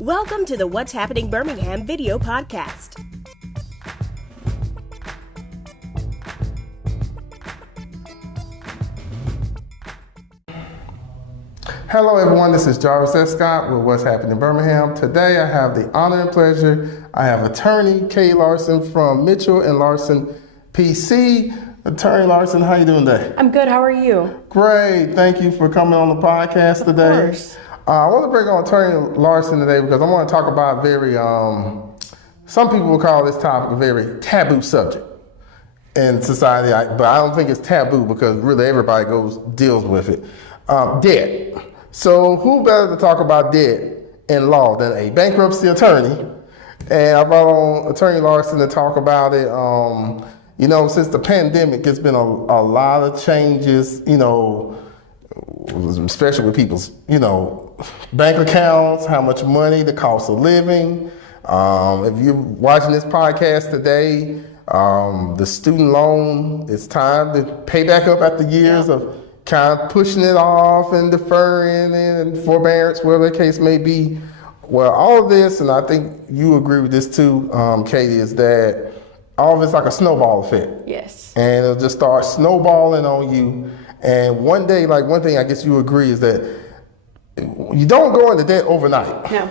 Welcome to the What's Happening Birmingham video podcast. Hello everyone, this is Jarvis S. Scott with What's Happening Birmingham. Today I have the honor and pleasure, I have attorney Katie Larsen from Mitchell & Larsen PC. Attorney Larsen, how you doing today? I'm good, how are you? Great, thank you for coming on the podcast today. Of course. I want to bring on Attorney Larsen today because I want to talk about very, some people will call this topic a very taboo subject in society, but I don't think it's taboo because really everybody deals with it. Debt. So who better to talk about debt in law than a bankruptcy attorney? And I brought on Attorney Larsen to talk about it. Since the pandemic, it's been a lot of changes, especially with people's, bank accounts, how much money, the cost of living. If you're watching this podcast today, the student loan, it's time to pay back up after years of kind of pushing it off and deferring and forbearance, whatever the case may be. Well, all of this, and I think you agree with this too, Katie, is that all of it's like a snowball effect. Yes. And it'll just start snowballing on you. And one day, one thing I guess you agree is that you don't go into debt overnight. No.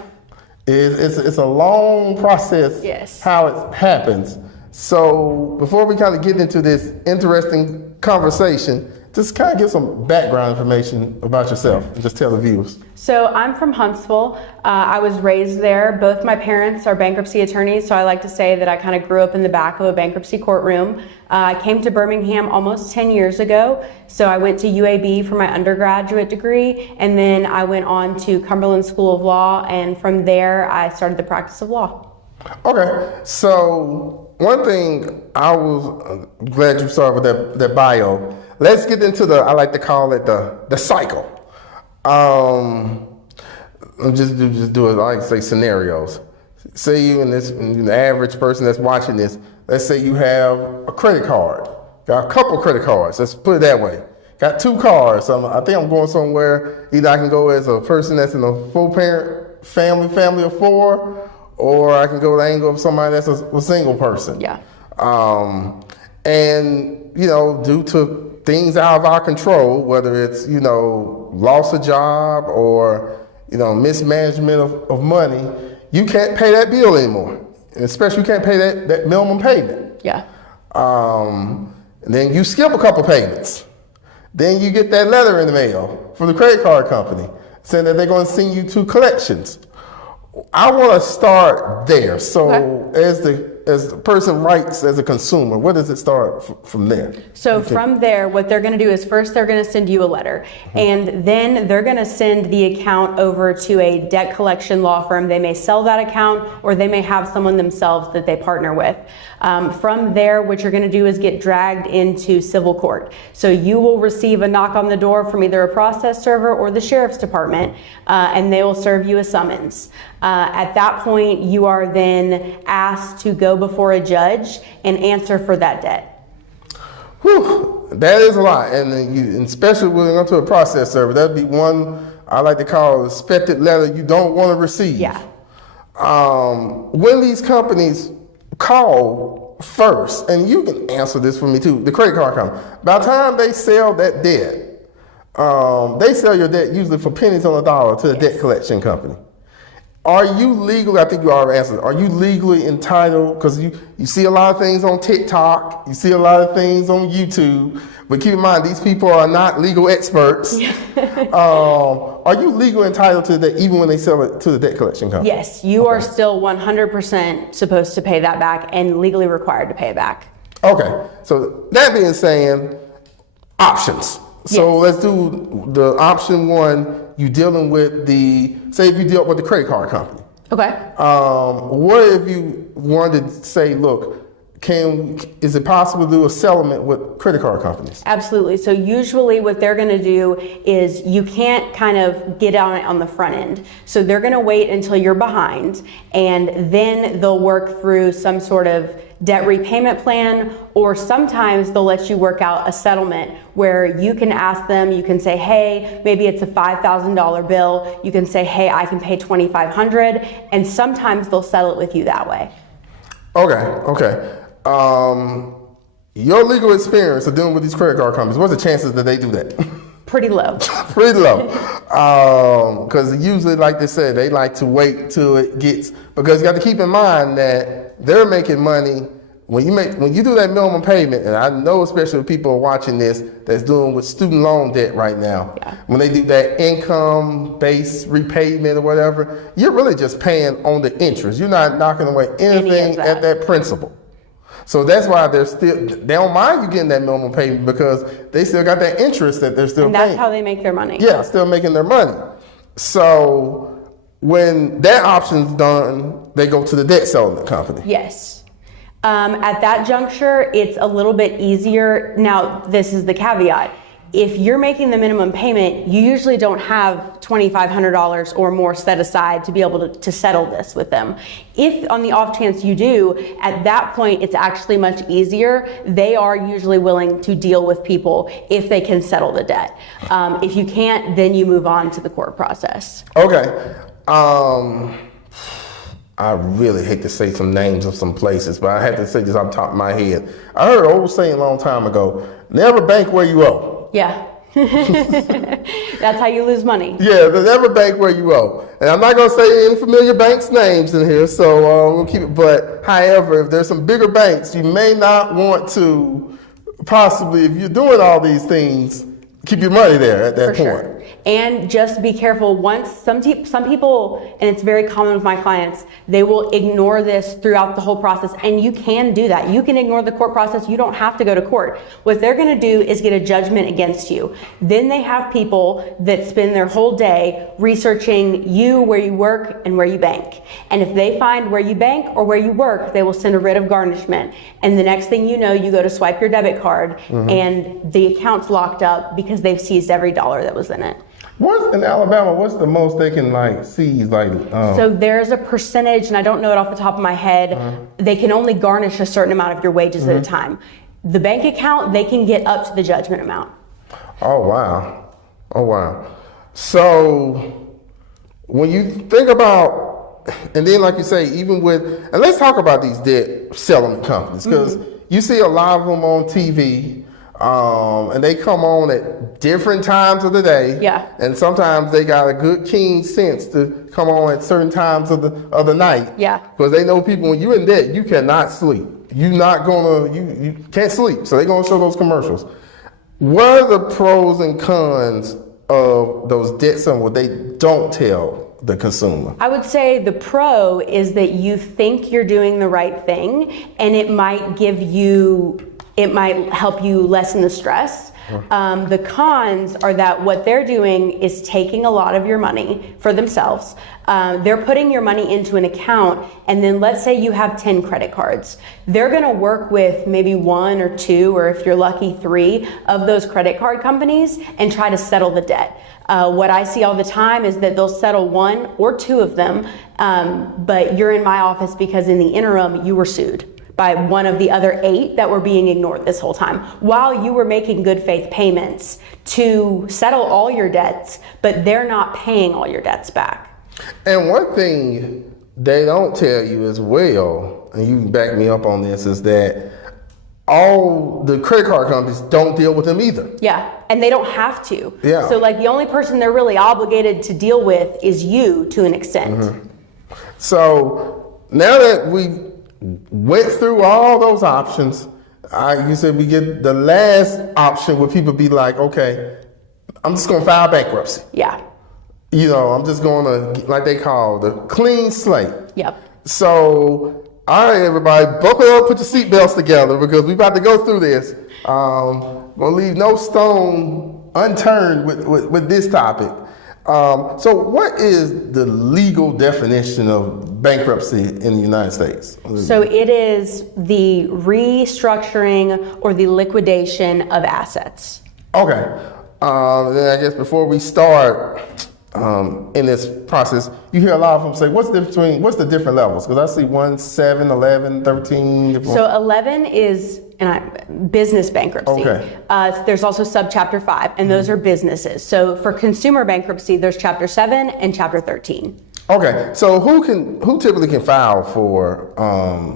It's a long process. Yes. How it happens. So before we kind of get into this interesting conversation, just kind of give some background information about yourself and just tell the viewers. So I'm from Huntsville. I was raised there. Both my parents are bankruptcy attorneys, so I like to say that I kind of grew up in the back of a bankruptcy courtroom. I came to Birmingham almost 10 years ago. So I went to UAB for my undergraduate degree, and then I went on to Cumberland School of Law, and from there I started the practice of law. Okay, so one thing I was glad you started with that bio. Let's get into I like to call it the cycle. Just do it, I like to say scenarios. Say you and the average person that's watching this, let's say you have a credit card. Got a couple credit cards, let's put it that way. Got two cars, I think I'm going somewhere, either I can go as a person that's in a 4-parent family of 4, or I can go the angle of somebody that's a single person. Yeah. And, due to things out of our control, whether it's, loss of job or, mismanagement of money, you can't pay that bill anymore. And especially you can't pay that minimum payment. Yeah. Then you skip a couple payments. Then you get that letter in the mail from the credit card company saying that they're going to send you to collections. I want to start there. So as the person writes as a consumer, where does it start from there? So from there, what they're going to do is first they're going to send you a letter, and then they're going to send the account over to a debt collection law firm. They may sell that account, or they may have someone themselves that they partner with. From there, what you're going to do is get dragged into civil court. So you will receive a knock on the door from either a process server or the sheriff's department, and they will serve you a summons. At that point, you are then asked to go before a judge and answer for that debt. Whew, that is a lot, and especially when you go to a process server, that'd be one I like to call an expected letter you don't want to receive. Yeah. When these companies call first, and you can answer this for me too, the credit card company, by the time they sell that debt, they sell your debt usually for pennies on the dollar to the debt collection company. Are you legally, I think you already answered, are you legally entitled, because you see a lot of things on TikTok, you see a lot of things on YouTube, but keep in mind, these people are not legal experts. Are you legally entitled to that even when they sell it to the debt collection company? Yes, you are still 100% supposed to pay that back and legally required to pay it back. Okay, so that being said, options. So let's do the option one. You dealing with say if you deal with the credit card company. Okay. What if you wanted to say, look, is it possible to do a settlement with credit card companies? Absolutely. So usually what they're going to do is you can't kind of get on it on the front end. So they're going to wait until you're behind, and then they'll work through some sort of debt repayment plan, or sometimes they'll let you work out a settlement where you can ask them, you can say, hey, maybe it's a $5,000 bill. You can say, hey, I can pay $2,500, and sometimes they'll settle it with you that way. Okay. Your legal experience of dealing with these credit card companies, what's the chances that they do that? Pretty low. Pretty low. Because usually, like they said, they like to wait till it gets, because you got to keep in mind that they're making money when you do that minimum payment. And I know, especially if people are watching this that's dealing with student loan debt right now, when they do that income-based repayment or whatever, you're really just paying on the interest. You're not knocking away anything at that principal. So that's why they don't mind you getting that minimum payment, because they still got that interest that they're still paying. And that's how they make their money. Yeah, still making their money. So when that option's done, they go to the debt settlement company. Yes. At that juncture, it's a little bit easier. Now, this is the caveat. If you're making the minimum payment, you usually don't have $2,500 or more set aside to be able to settle this with them. If on the off chance you do, at that point, it's actually much easier. They are usually willing to deal with people if they can settle the debt. If you can't, then you move on to the court process. Okay. I really hate to say some names of some places, but I had to say this off the top of my head. I heard an old saying a long time ago, never bank where you owe. Yeah. That's how you lose money. Yeah, never bank where you owe. And I'm not going to say any familiar banks' names in here, so we'll keep it. But however, if there's some bigger banks, you may not want to possibly, if you're doing all these things, keep your money there at that point. Sure. And just be careful. Once some people, and it's very common with my clients, they will ignore this throughout the whole process. And you can do that. You can ignore the court process. You don't have to go to court. What they're going to do is get a judgment against you. Then they have people that spend their whole day researching you, where you work, and where you bank. And if they find where you bank or where you work, they will send a writ of garnishment. And the next thing you know, you go to swipe your debit card, and the account's locked up because they've seized every dollar that was in it. In Alabama, what's the most they can seize? So there's a percentage, and I don't know it off the top of my head. They can only garnish a certain amount of your wages at a time. The bank account, they can get up to the judgment amount. Oh, wow. So when you think about, and then like you say, even with, and let's talk about these debt settlement companies, because you see a lot of them on TV. And they come on at different times of the day. Yeah. And sometimes they got a good keen sense to come on at certain times of the night. Yeah. Because they know people, when you're in debt, you cannot sleep. You can't sleep. So they're gonna show those commercials. What are the pros and cons of those debt settlements what they don't tell the consumer? I would say the pro is that you think you're doing the right thing, and it might help you lessen the stress. The cons are that what they're doing is taking a lot of your money for themselves. They're putting your money into an account, and then let's say you have 10 credit cards. They're gonna work with maybe 1 or 2, or if you're lucky, 3 of those credit card companies and try to settle the debt. What I see all the time is that they'll settle 1 or 2 of them, but you're in my office because in the interim you were sued by one of the other 8 that were being ignored this whole time, while you were making good faith payments to settle all your debts, but they're not paying all your debts back. And one thing they don't tell you as well, and you can back me up on this, is that all the credit card companies don't deal with them either. Yeah, and they don't have to. Yeah. So the only person they're really obligated to deal with is you to an extent. So now that we went through all those options, you said we get the last option where people be like, okay, I'm just going to file bankruptcy. Yeah. I'm just going to, like they call the clean slate. Yep. So, all right, everybody, buckle up, put your seatbelts together, because we're about to go through this. We'll leave no stone unturned with this topic. So what is the legal definition of bankruptcy in the United States? So it is the restructuring or the liquidation of assets. Okay. Then I guess before we start in this process, you hear a lot of them say, what's the different levels? Because I see 1, 7, 11, 13. So 11 is business bankruptcy. Okay. There's also subchapter 5, and those are businesses. So for consumer bankruptcy, there's chapter 7 and chapter 13. Okay, so who typically can file for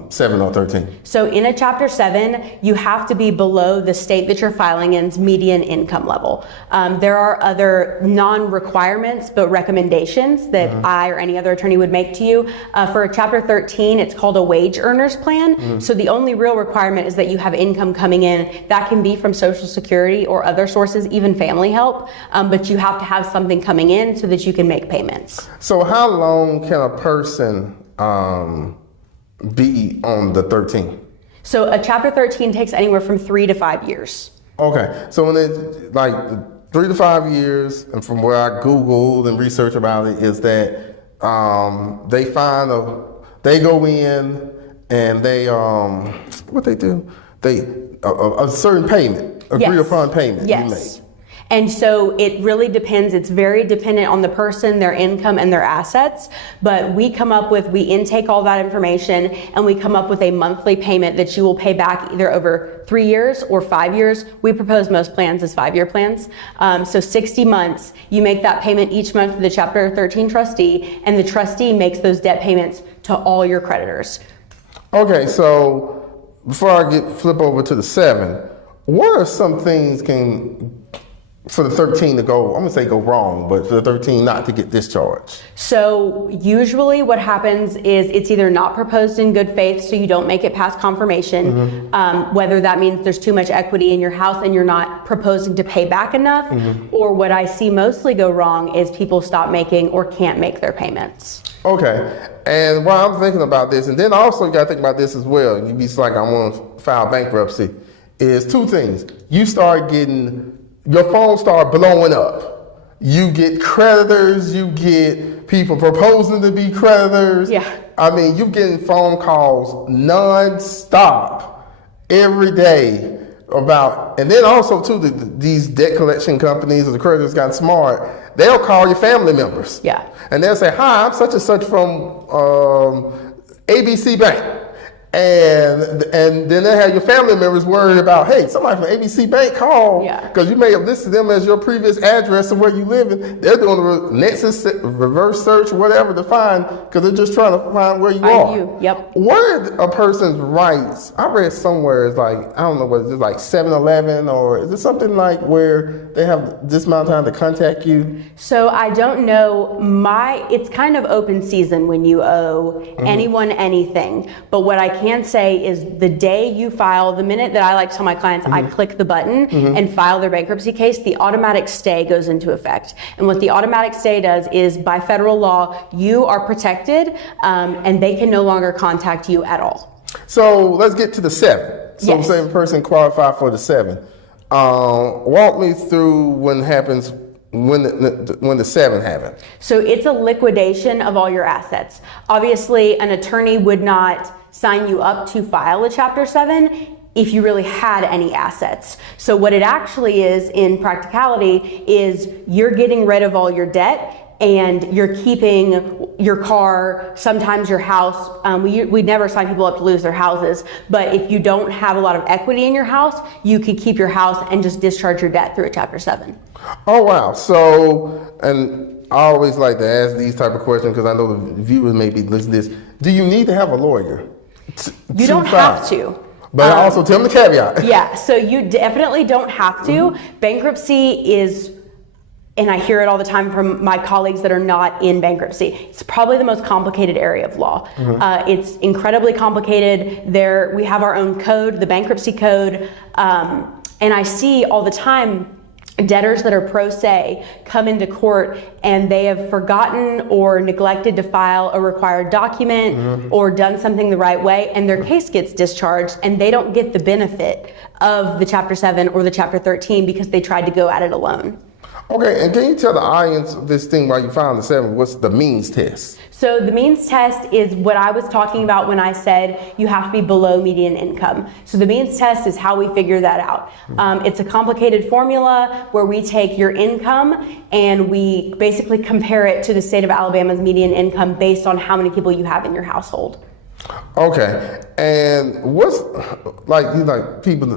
7 or 13? So in a chapter 7, you have to be below the state that you're filing in's median income level. There are other non-requirements but recommendations that I or any other attorney would make to you. For a chapter 13, it's called a wage earners plan. So the only real requirement is that you have income coming in. That can be from Social Security or other sources, even family help, but you have to have something coming in so that you can make payments. So how long can a person be on the 13? So a chapter 13 takes anywhere from 3 to 5 years. Okay, so when it's like 3 to 5 years, and from where I Googled and researched about it, is that they go in and they what they do? A certain payment, agree upon payment you make. And so it really depends. It's very dependent on the person, their income, and their assets. But we intake all that information, and we come up with a monthly payment that you will pay back either over 3 years or 5 years. We propose most plans as 5-year plans. So 60 months, you make that payment each month to the Chapter 13 trustee, and the trustee makes those debt payments to all your creditors. Okay, so before I flip over to the 7, what are some things for the 13 to go, I'm gonna say go wrong, but for the 13 not to get discharged? So usually what happens is it's either not proposed in good faith, so you don't make it past confirmation, whether that means there's too much equity in your house and you're not proposing to pay back enough, or what I see mostly go wrong is people stop making or can't make their payments. Okay, and while I'm thinking about this, and then also you gotta think about this as well, you'd be like, I wanna file bankruptcy, is 2 things. Your phone start blowing up. You get creditors, you get people proposing to be creditors. Yeah. I mean, you're getting phone calls non-stop every day and then also too, these debt collection companies or the creditors got smart, they'll call your family members. Yeah. And they'll say, hi, I'm such and such from ABC Bank. And then they have your family members worried about, hey, somebody from ABC Bank called because you may have listed them as your previous address of where you live in. They're doing a Nexus reverse search, whatever, to find, because they're just trying to find where you are. What are a person's rights? I read somewhere it's like, I don't know what it is, like 7-Eleven, or is it something like where they have this amount of time to contact you? So I don't know. It's kind of open season when you owe anyone anything. But what I can say is the day you file, the minute that I like to tell my clients, I click the button and file their bankruptcy case, the automatic stay goes into effect. And what the automatic stay does is, by federal law, you are protected and they can no longer contact you at all. So let's get to the 7. So the same person qualified for the 7. Walk me through when the 7 happens. So it's a liquidation of all your assets. Obviously, an attorney would not sign you up to file a Chapter 7 if you really had any assets. So what it actually is in practicality is you're getting rid of all your debt and you're keeping your car, sometimes your house. We never sign people up to lose their houses, but if you don't have a lot of equity in your house, you could keep your house and just discharge your debt through a Chapter 7. Oh, wow. So, and I always like to ask these type of questions because I know the viewers may be listening to this. Do you need to have a lawyer? You don't have to. But also tell them the caveat. Yeah, so you definitely don't have to. Bankruptcy is, and I hear it all the time from my colleagues that are not in bankruptcy, it's probably the most complicated area of law. It's incredibly complicated. We have our own code, the bankruptcy code, and I see all the time debtors that are pro se come into court and they have forgotten or neglected to file a required document or done something the right way, and their case gets discharged and they don't get the benefit of the Chapter 7 or the Chapter 13 because they tried to go at it alone. Okay, and can you tell the audience this thing while you found the 7? What's the means test? So the means test is what I was talking about when I said you have to be below median income. So the means test is how we figure that out. It's a complicated formula where we take your income and we basically compare it to the state of Alabama's median income based on how many people you have in your household. Okay, and what's people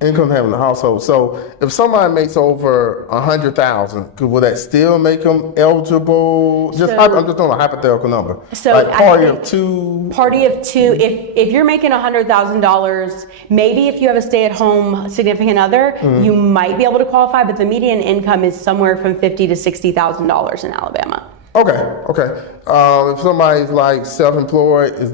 income having the household? So if somebody makes over 100,000, will that still make them eligible? I'm just throwing a hypothetical number. So like party of two. Party of two. If you're making $100,000, maybe if you have a stay-at-home significant other, you might be able to qualify. But the median income is somewhere from $50,000 to $60,000 in Alabama. Okay. If somebody's like self-employed, does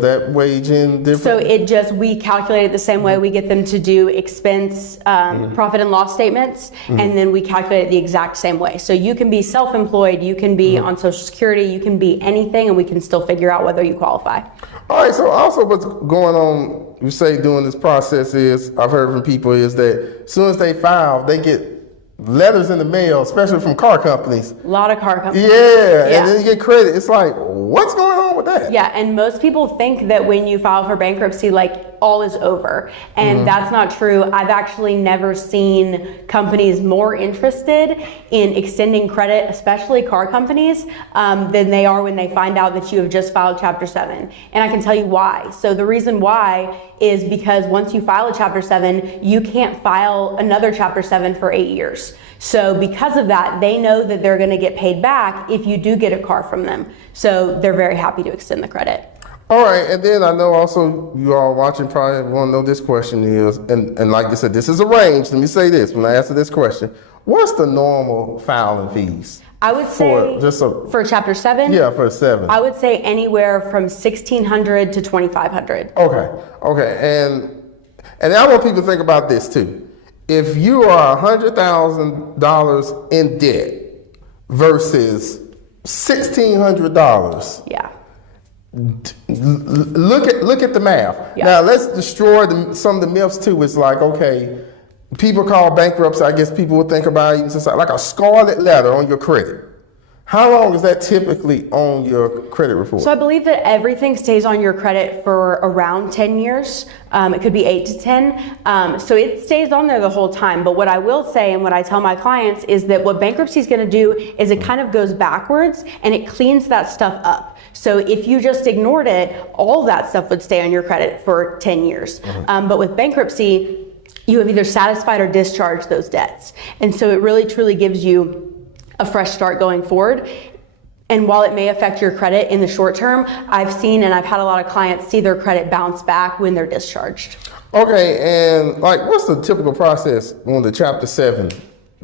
that wage in different? So we calculate it the same way. We get them to do expense, profit and loss statements, and then we calculate it the exact same way. So you can be self-employed, you can be on Social Security, you can be anything, and we can still figure out whether you qualify. All right, so also what's going on, you say during this process is, I've heard from people, is that as soon as they file, they get letters in the mail, especially from car companies. A lot of car companies. Yeah, and then you get credit. It's like, what's going on with that? Yeah, and most people think that when you file for bankruptcy, like all is over. And that's not true. I've actually never seen companies more interested in extending credit, especially car companies, than they are when they find out that you have just filed Chapter 7. And I can tell you why. So the reason why is because once you file a Chapter 7, you can't file another Chapter 7 for 8 years. So because of that, they know that they're going to get paid back if you do get a car from them. So they're very happy to extend the credit. All right, and then I know also you all watching probably want to know this question is, and like I said, this is a range. Let me say this when I answer this question. What's the normal filing fees? I would say for Chapter 7? Yeah, for 7. I would say anywhere from $1,600 to $2,500. Okay. And I want people to think about this too. If you are $100,000 in debt versus $1,600. Yeah. Look at the math. Yeah. Now let's destroy some of the myths too. It's like, okay, people call bankruptcy, I guess people would think about it like a scarlet letter on your credit. How long is that typically on your credit report? So I believe that everything stays on your credit for around 10 years. It could be 8 to 10. So it stays on there the whole time. But what I will say and what I tell my clients is that what bankruptcy is going to do is it kind of goes backwards and it cleans that stuff up. So if you just ignored it, all that stuff would stay on your credit for 10 years. But with bankruptcy, you have either satisfied or discharged those debts. And so it really truly gives you a fresh start going forward. And while it may affect your credit in the short term, I've seen and I've had a lot of clients see their credit bounce back when they're discharged. Okay, and like what's the typical process on the Chapter 7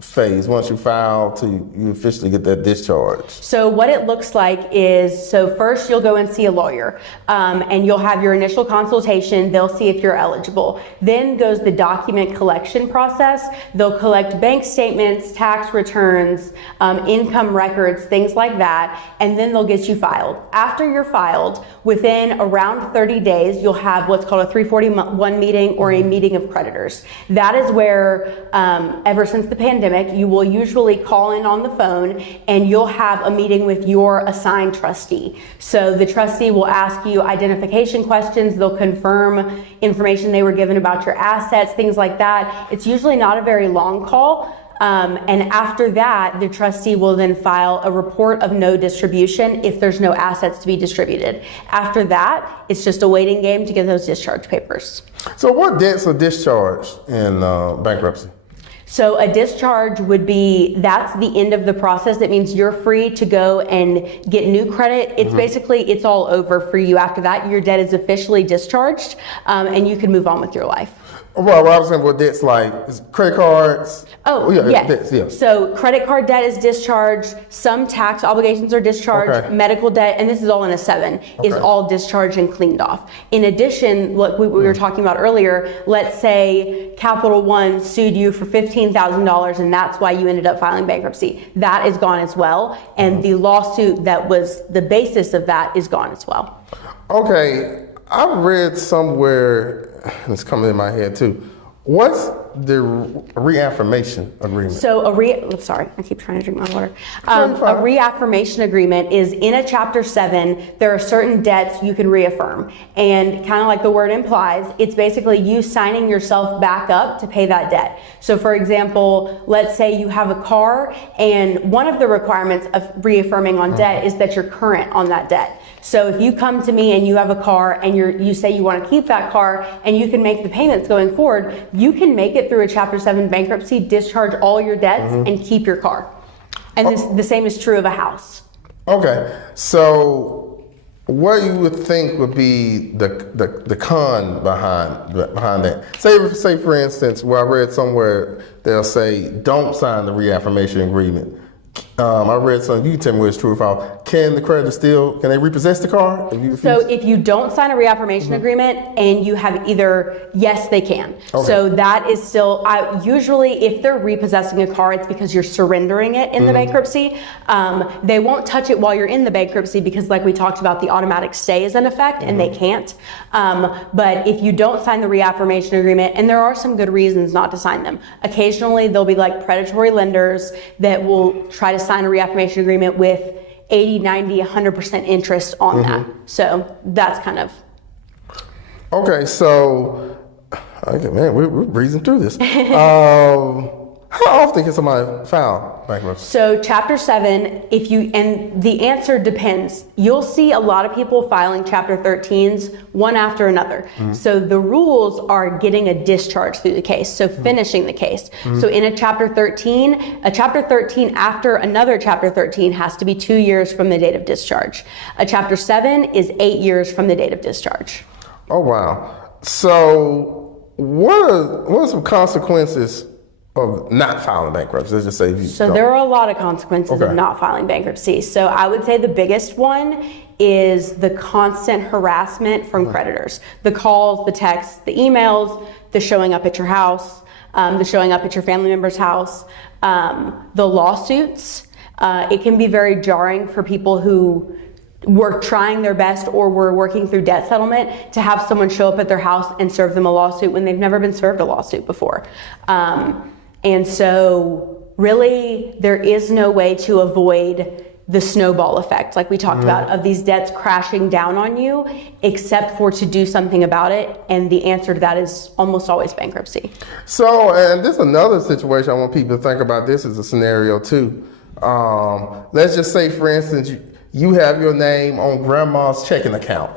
phase once you file to you officially get that discharge? So what it looks like is, so first you'll go and see a lawyer and you'll have your initial consultation. They'll see if you're eligible. Then goes the document collection process. They'll collect bank statements, tax returns, income records, things like that, and then they'll get you filed. After you're filed, within around 30 days, you'll have what's called a 341 meeting or a meeting of creditors. That is where, ever since the pandemic, you will usually call in on the phone and you'll have a meeting with your assigned trustee. So the trustee will ask you identification questions. They'll confirm information they were given about your assets, things like that. It's usually not a very long call. And after that, the trustee will then file a report of no distribution if there's no assets to be distributed. After that, it's just a waiting game to get those discharge papers. So what debts are discharged in bankruptcy? So a discharge would be, that's the end of the process. That means you're free to go and get new credit. It's basically, it's all over for you. After that, your debt is officially discharged and you can move on with your life. Well, I was saying what debts like is credit cards. Yes. Debts, yeah. So credit card debt is discharged. Some tax obligations are discharged. Okay. Medical debt, and this is all in a 7, is all discharged and cleaned off. In addition, what we were talking about earlier, let's say Capital One sued you for $15,000 and that's why you ended up filing bankruptcy. That is gone as well. And the lawsuit that was the basis of that is gone as well. Okay. I've read somewhere, it's coming in my head too. What's the reaffirmation agreement? So sorry, I keep trying to drink my water. A reaffirmation agreement is in a Chapter 7, there are certain debts you can reaffirm. And kind of like the word implies, it's basically you signing yourself back up to pay that debt. So for example, let's say you have a car, and one of the requirements of reaffirming on debt is that you're current on that debt. So if you come to me and you have a car and you say you want to keep that car and you can make the payments going forward, you can make it through a Chapter 7 bankruptcy, discharge all your debts, and keep your car. And the same is true of a house. Okay, so what you would think would be the con behind that? Say for instance, where I read somewhere they'll say don't sign the reaffirmation agreement. I read something, you can tell me whether it's true or false. Can the creditor can they repossess the car? If you don't sign a reaffirmation agreement and you have yes, they can. Okay. So that is still, usually if they're repossessing a car, it's because you're surrendering it in the bankruptcy. They won't touch it while you're in the bankruptcy because like we talked about, the automatic stay is in effect and they can't. But if you don't sign the reaffirmation agreement, and there are some good reasons not to sign them. Occasionally there'll be like predatory lenders that will try to sign a reaffirmation agreement with 80, 90, 100% interest on that. So that's kind of. Okay, so, man, we're breezing through this. How often can somebody file bankruptcy? So Chapter 7, and the answer depends. You'll see a lot of people filing Chapter 13s one after another. So the rules are getting a discharge through the case, so finishing the case. So in a Chapter 13 after another Chapter 13 has to be 2 years from the date of discharge. A Chapter 7 is 8 years from the date of discharge. Oh, wow. So what are some consequences of not filing bankruptcy? Let's just say there are a lot of consequences of not filing bankruptcy. So I would say the biggest one is the constant harassment from creditors. The calls, the texts, the emails, the showing up at your house, the showing up at your family member's house, the lawsuits. It can be very jarring for people who were trying their best or were working through debt settlement to have someone show up at their house and serve them a lawsuit when they've never been served a lawsuit before. And so really there is no way to avoid the snowball effect, like we talked about, of these debts crashing down on you, except for to do something about it. And the answer to that is almost always bankruptcy. So, and this is another situation I want people to think about. This is a scenario too. Let's just say, for instance, you have your name on grandma's checking account,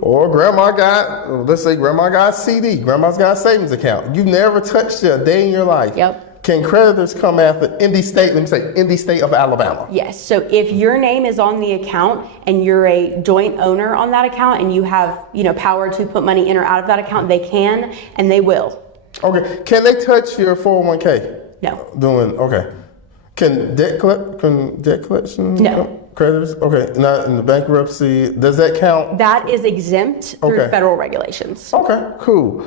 or grandma got a CD, grandma's got a savings account. You never touched it a day in your life. Yep. Can creditors come after in the state, let me say, in the state of Alabama? Yes. So if your name is on the account and you're a joint owner on that account and you have, power to put money in or out of that account, they can and they will. Okay. Can they touch your 401k? No. Can debt collection? No. Creditors? Okay. Not in the bankruptcy. Does that count? That is exempt through federal regulations. Okay, cool.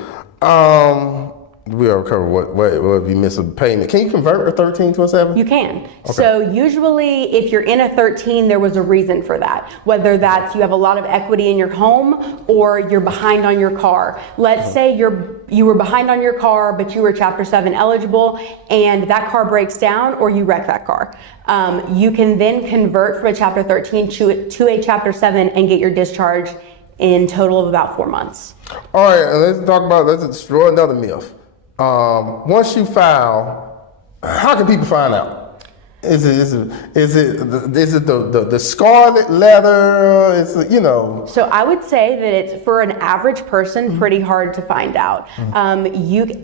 We already covered what if you miss a payment. Can you convert a 13 to a 7? You can. Okay. So usually if you're in a 13, there was a reason for that. Whether that's you have a lot of equity in your home or you're behind on your car. Let's say you were behind on your car, but you were Chapter 7 eligible and that car breaks down or you wreck that car. You can then convert from a Chapter 13 to a Chapter 7 and get your discharge in total of about 4 months. All right, let's destroy another myth. Once you file, how can people find out? Is it the scarlet letter? So I would say that it's, for an average person, pretty hard to find out.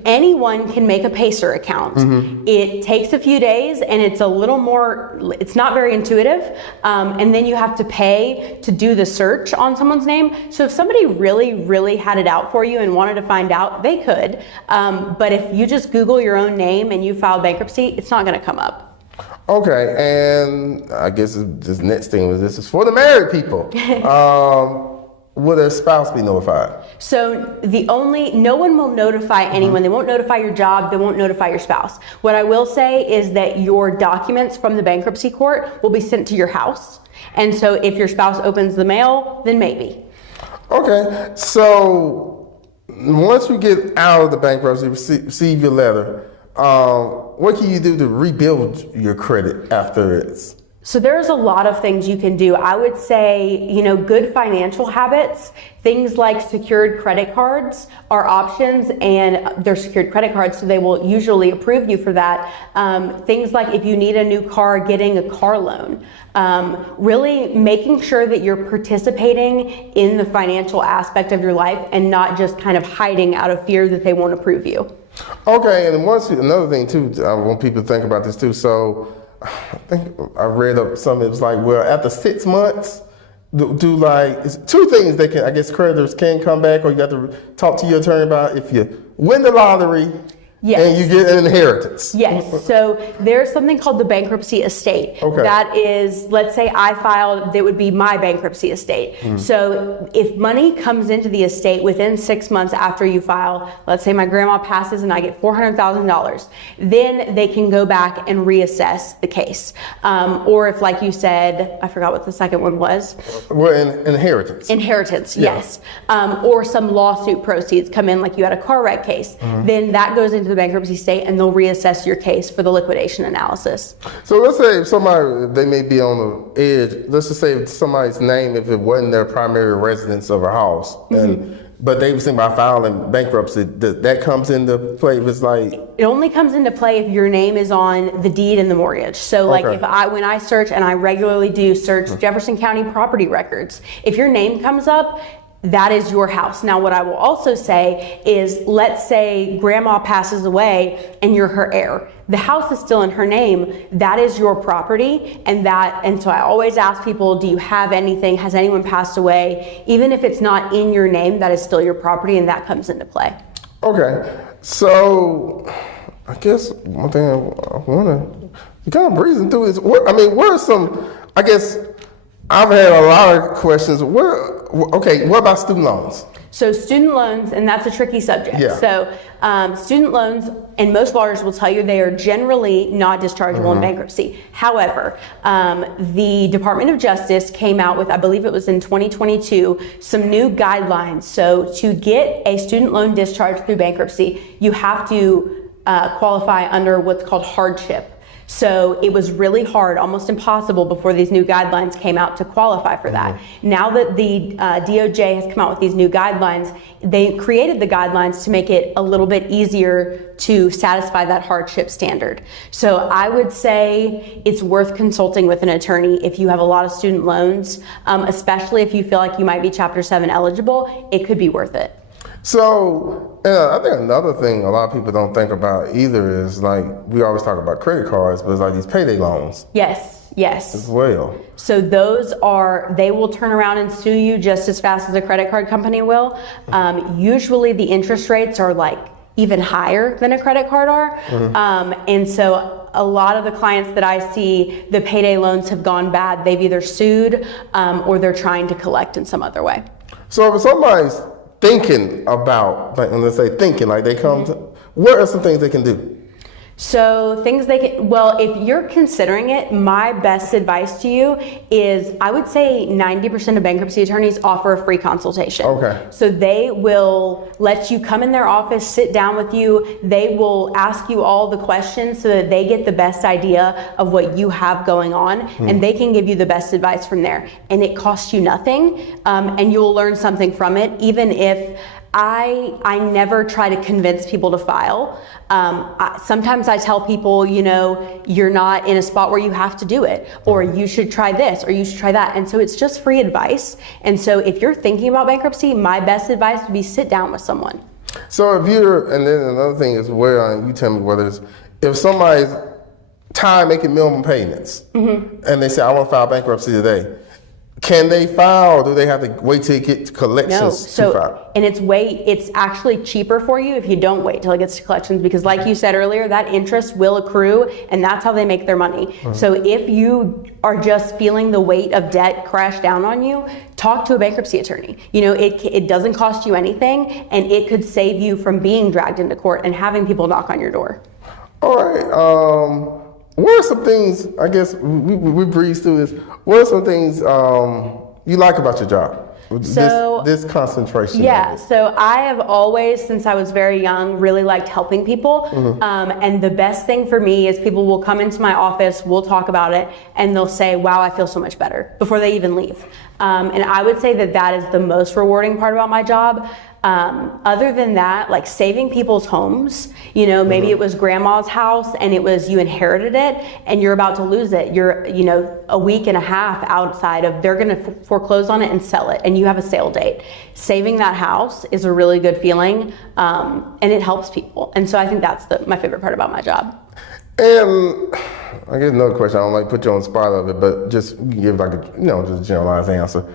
Anyone can make a Pacer account. It takes a few days and it's it's not very intuitive. And then you have to pay to do the search on someone's name. So if somebody really, really had it out for you and wanted to find out, they could. But if you just Google your own name and you file bankruptcy, it's not going to come up. Okay, and I guess this next thing was this is for the married people. Will their spouse be notified? So no one will notify anyone. They won't notify your job. They won't notify your spouse. What I will say is that your documents from the bankruptcy court will be sent to your house. And so if your spouse opens the mail, then maybe. Okay, so once you get out of the bankruptcy, receive your letter, what can you do to rebuild your credit after it's? So there's a lot of things you can do. I would say, good financial habits, things like secured credit cards are options, and they're secured credit cards, so they will usually approve you for that. Things like if you need a new car, getting a car loan. Really making sure that you're participating in the financial aspect of your life and not just kind of hiding out of fear that they won't approve you. Okay, and another thing too, I want people to think about this too. So I think I read up something. It was like, well, after 6 months, it's two things they can. I guess creditors can come back, or you have to talk to your attorney about if you win the lottery. Yes. And you get an inheritance. Yes. So there's something called the bankruptcy estate. Okay. That is, let's say I filed, that would be my bankruptcy estate. So if money comes into the estate within 6 months after you file, let's say my grandma passes and I get $400,000, then they can go back and reassess the case. Or if, like you said, I forgot what the second one was. Well, inheritance. Inheritance, yes. Or some lawsuit proceeds come in, like you had a car wreck case. Then that goes into the bankruptcy estate and they'll reassess your case for the liquidation analysis. So let's say if they may be on the edge, let's just say if somebody's name, if it wasn't their primary residence of a house, but they were thinking about filing bankruptcy, that comes into play if it's like? It only comes into play if your name is on the deed and the mortgage. So like when I search, and I regularly do search Jefferson County property records, if your name comes up, that is your house. Now, what I will also say is, let's say grandma passes away and you're her heir. The house is still in her name. That is your property. And so I always ask people, do you have anything? Has anyone passed away? Even if it's not in your name, that is still your property, and that comes into play. Okay. So I guess one thing I want to kind of breezing through is, what are some, I guess, I've had a lot of questions. What about student loans? So student loans, and that's a tricky subject. Yeah. So student loans, and most lawyers will tell you they are generally not dischargeable in bankruptcy. However, the Department of Justice came out with, I believe it was in 2022, some new guidelines. So to get a student loan discharged through bankruptcy, you have to qualify under what's called hardship. So it was really hard, almost impossible before these new guidelines came out to qualify for that. Now that the DOJ has come out with these new guidelines, they created the guidelines to make it a little bit easier to satisfy that hardship standard. So I would say it's worth consulting with an attorney if you have a lot of student loans, especially if you feel like you might be Chapter 7 eligible. It could be worth it. So I think another thing a lot of people don't think about either is, like, we always talk about credit cards, but it's like these payday loans. Yes. As well. So they will turn around and sue you just as fast as a credit card company will. Usually the interest rates are like even higher than a credit card are. And so a lot of the clients that I see, the payday loans have gone bad. They've either sued or they're trying to collect in some other way. So if somebody's thinking about, like, let's say they come to, what are some things they can do? So things if you're considering it, my best advice to you is, I would say 90% of bankruptcy attorneys offer a free consultation. Okay. So they will let you come in their office, sit down with you. They will ask you all the questions so that they get the best idea of what you have going on, and they can give you the best advice from there. And it costs you nothing, and you'll learn something from it, even if I never try to convince people to file. Sometimes I tell people, you're not in a spot where you have to do it, or you should try this, or you should try that. And so it's just free advice. And so if you're thinking about bankruptcy, my best advice would be sit down with someone. So and then another thing is you tell me whether it's, if somebody's tired making minimum payments, and they say, I want to file bankruptcy today, can they file, or do they have to wait till it gets to collections to file? And it's actually cheaper for you if you don't wait till it gets to collections, because like you said earlier, that interest will accrue, and that's how they make their money. So if you are just feeling the weight of debt crash down on you, talk to a bankruptcy attorney. It doesn't cost you anything, and it could save you from being dragged into court and having people knock on your door. All right. What are some things, I guess we breeze through this, what are some things you like about your job? So this concentration. Yeah, so I have always, since I was very young, really liked helping people. And the best thing for me is people will come into my office, we'll talk about it, and they'll say, wow, I feel so much better, before they even leave. And I would say that that is the most rewarding part about my job. Other than that, like saving people's homes, you know, maybe it was grandma's house and you inherited it and you're about to lose it. You're, you know, a week and a half outside of, they're going to foreclose on it and sell it, and you have a sale date. Saving that house is a really good feeling, and it helps people. And so I think that's my favorite part about my job. And I guess another question, I don't like to put you on the spot of it, but just give like a, you know, just a generalized answer.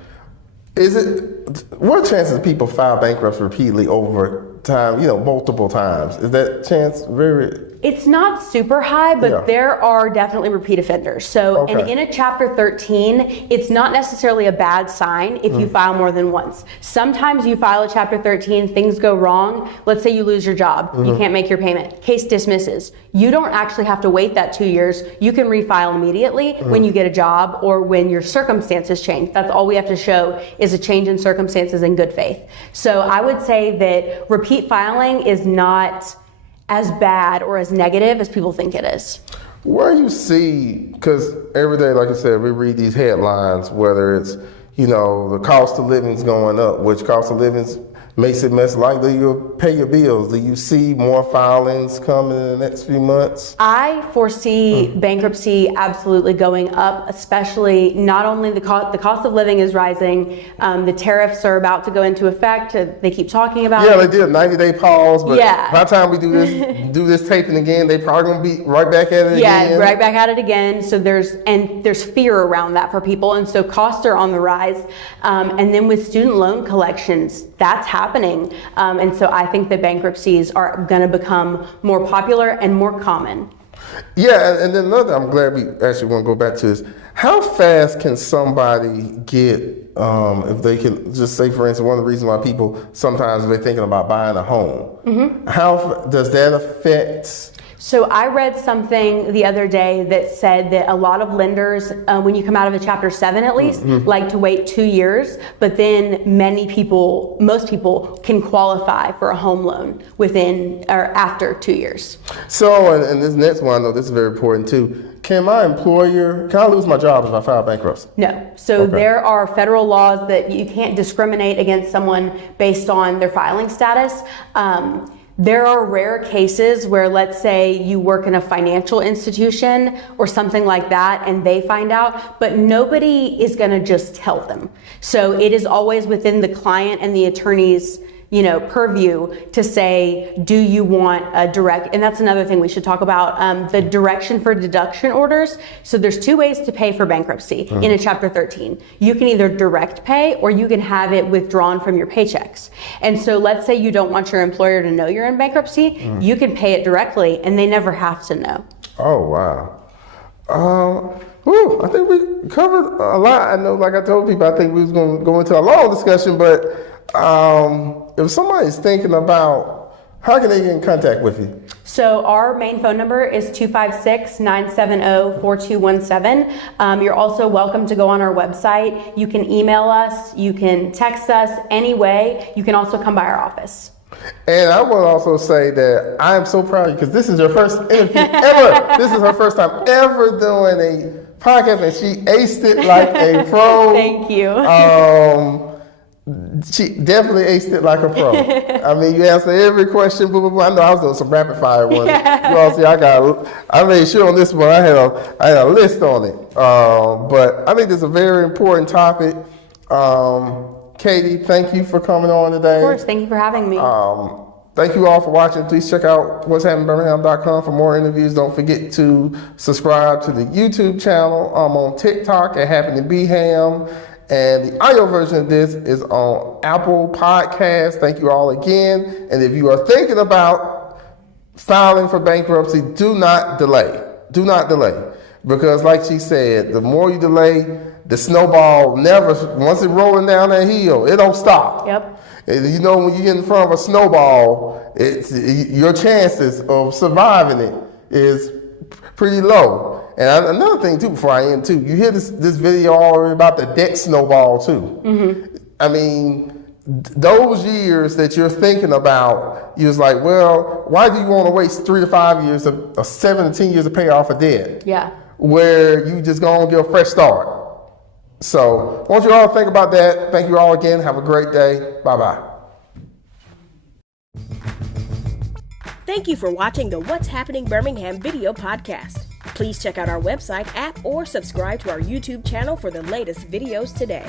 What are chances people file bankruptcy repeatedly over time, you know, multiple times? Is that chance very... It's not super high, but there are definitely repeat offenders. So in a Chapter 13, it's not necessarily a bad sign if you file more than once. Sometimes you file a Chapter 13, things go wrong. Let's say you lose your job, you can't make your payment, case dismisses. You don't actually have to wait that 2 years. You can refile immediately when you get a job or when your circumstances change. That's all we have to show is a change in circumstances in good faith. So I would say that repeat filing is not as bad or as negative as people think it is. Where you see, because every day, like I said, we read these headlines, whether it's, you know, the cost of living is going up, which cost of living makes it less likely you'll pay your bills. Do you see more filings coming in the next few months? I foresee bankruptcy absolutely going up, especially not only the cost of living is rising, the tariffs are about to go into effect. They keep talking about it. Yeah, they did a 90-day pause, but by the time we do this taping again, they probably gonna be right back at it again. Yeah, right back at it again. So there's fear around that for people, and so costs are on the rise. And then with student loan collections, that's happening. And so I think that bankruptcies are going to become more popular and more common. Yeah, and then another, I'm glad we actually want to go back to this. How fast can somebody get, if they can, just say for instance, one of the reasons why people sometimes they're thinking about buying a home, how does that affect? So I read something the other day that said that a lot of lenders, when you come out of a Chapter 7 at least, like to wait 2 years, but then most people can qualify for a home loan within or after 2 years. So, and this next one, I know this is very important too. Can I lose my job if I file bankruptcy? No. So there are federal laws that you can't discriminate against someone based on their filing status. There are rare cases where, let's say, you work in a financial institution or something like that and they find out, but nobody is going to just tell them. So it is always within the client and the attorney's, you know, purview to say, do you want a direct, and that's another thing we should talk about, the direction for deduction orders. So there's two ways to pay for bankruptcy in a Chapter 13. You can either direct pay or you can have it withdrawn from your paychecks. And so let's say you don't want your employer to know you're in bankruptcy, you can pay it directly and they never have to know. Oh, wow. I think we covered a lot. I know, like I told people, I think we was going to go into a long discussion, but if somebody's thinking about, how can they get in contact with you? So our main phone number is 256-970-4217. You're also welcome to go on our website. You can email us, you can text us, any way. You can also come by our office. And I want to also say that I am so proud of you because this is your first interview ever. This is her first time ever doing a podcast, and she aced it like a pro. Thank you. She definitely aced it like a pro. I mean, you answer every question. Blah, blah, blah. I know I was doing some rapid fire ones. You all see, I made sure on this one I had a list on it. But I think this is a very important topic. Katie, thank you for coming on today. Of course, thank you for having me. Thank you all for watching. Please check out what'shappenedbirmingham.com for more interviews. Don't forget to subscribe to the YouTube channel. I'm on TikTok at Happen to Be Ham. And the audio version of this is on Apple Podcasts. Thank you all again. And if you are thinking about filing for bankruptcy, do not delay. Do not delay. Because like she said, the more you delay, the snowball once it's rolling down that hill, it don't stop. Yep. You know, when you get in front of a snowball, your chances of surviving it is pretty low. And another thing too, before I end too, you hear this video already about the debt snowball too. I mean, those years that you're thinking about, you was like, well, why do you want to waste 3 to 5 years or 7 to 10 years to pay off a debt? Yeah. Where you just go and get a fresh start. So, I want you all to think about that. Thank you all again. Have a great day. Bye-bye. Thank you for watching the What's Happening Birmingham video podcast. Please check out our website, app, or subscribe to our YouTube channel for the latest videos today.